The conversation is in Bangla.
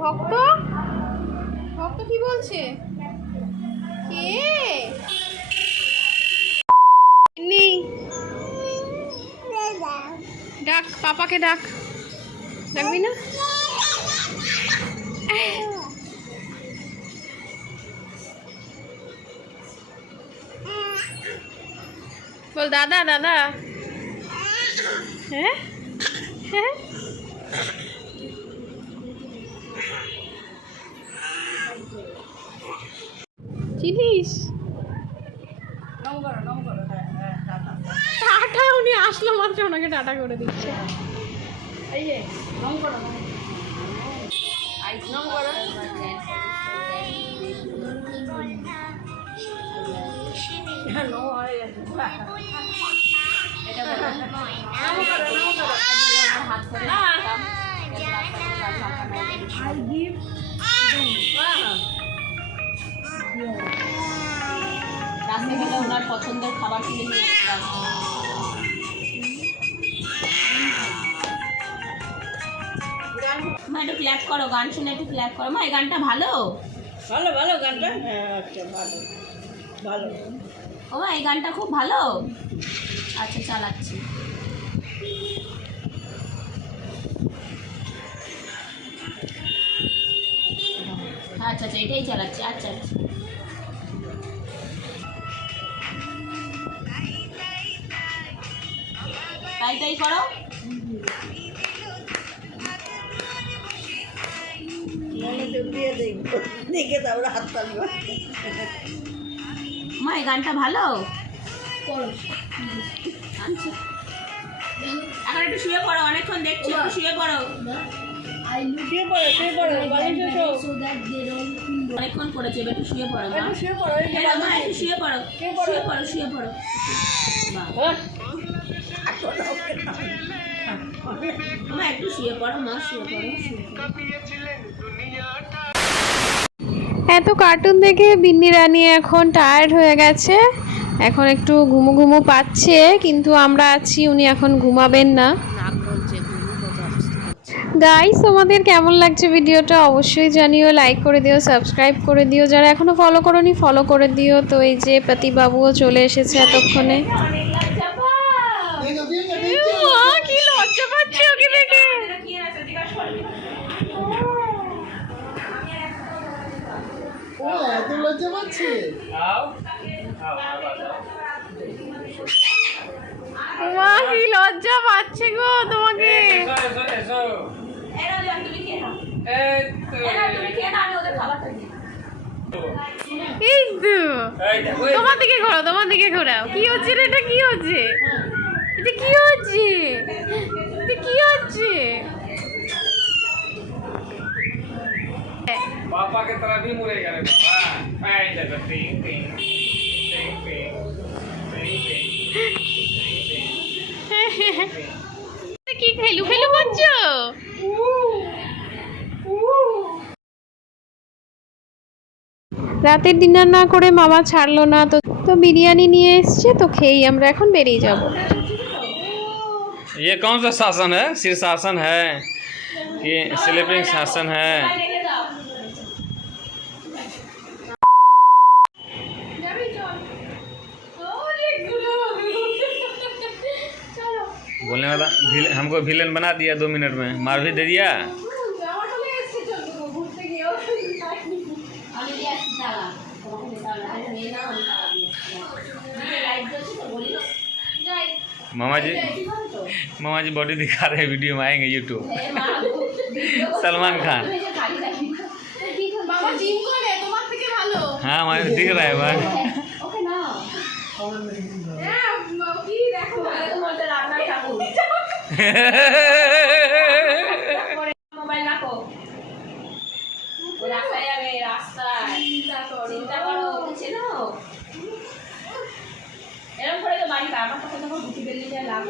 ভক্ত ভক্ত কি বলছে? কে নেই? ডাক, পাপাকে ডাক। ডাকবি না? বল দাদা দাদা। হ্যাঁ হ্যাঁ চিনিস? টাটা, উনি আসলো মাত্র ওনাকে টাটা করে দিচ্ছে। এই যে নম করো, নম করো। রাস্তায় গেলে ওনার পছন্দের খাবার কিনে নিয়ে আসতাম। মা একটু ক্ল্যাপ করো, গান শুনে একটু ক্ল্যাপ করো। মা এই গানটা ভালো ভালো ভালো গানটা। হ্যাঁ আচ্ছা ভালো ভালো। ও মা এই গানটা খুব ভালো। আচ্ছা চালাচ্ছি। আচ্ছা আচ্ছা এটাই চালাচ্ছি। আচ্ছা আচ্ছা তাই তাই করো। মনোযোগ দিয়ে দেখবো, দেখে তারপরে হাত তালবো। মা এই গানটা ভালো করো। আচ্ছা এখন একটু শুয়ে পড়ো, অনেকক্ষণ দেখছি, একটু শুয়ে পড়ো। শুয়ে পড়ো শুয়ে পড়ো, বালিশে শো। অনেকক্ষণ পড়েছে, এবার একটু শুয়ে পড়ো মা। একটু শুয়ে পড়ো, এই যে হ্যাঁ মা একটু শুয়ে পড়ো, শুয়ে পড়ো শুয়ে পড়ো। মা একটু শুয়ে পড়ো, মা শুয়ে পড়ো, শুয়ে পড়ো। এত কার্টুন দেখে বিন্নি রানী এখন টায়ার্ড হয়ে গেছে, এখন একটু ঘুমু ঘুমু পাচ্ছে, কিন্তু আমরা আছি, উনি এখন ঘুমাবেন না। গাইস তোমাদের কেমন লাগছে ভিডিওটা অবশ্যই জানিও, লাইক করে দিও, সাবস্ক্রাইব করে দিও, যারা এখনো ফলো করোনি ফলো করে দিও। তো এই যে প্রতিবাবুও চলে এসেছে এতক্ষণে। কি লজ্জা পাচ্ছে ওকে দেখে। ও এত লজ্জা পাচ্ছে। মা কি লজ্জা পাচ্ছে গো তোমাকে। এই তো তোমার দিকে ঘোরাও, তোমার দিকে ঘোরাও। কি হচ্ছে রে, এটা কি হচ্ছে? এটা কি হচ্ছে? এটা কি হচ্ছে? पापा की तरह भी मुड़ेगा रे बाबा। आई देखो टिंग टिंग टिंग टिंग কি খেলু খেলু করছো? রাতের ডিনার না করে মামা ছাড়লো না, তো বিরিয়ানি নিয়ে এসছে, তো খেয়েই আমরা এখন বেরিয়ে যাব। ये कौन सा शासन है? शीर्षासन है कि स्लीपिंग शासन है? बोलने वाला हमको विलेन बना दिया 2 मिनट में, मार भी दे दिया। मामा जी बॉडी दिखा रहे हैं, वीडियो में आएंगे यूट्यूब। सलमान खान। हाँ हमारे दिख रहा है भाई। মোবাইল রাখো, রাস্তায় যাবে, রাস্তায় চিন্তা করো, বুঝছো? এরকম করে তো বাড়ি আমার কাছে যখন ঢুকে বেরিয়ে যায়, লাভ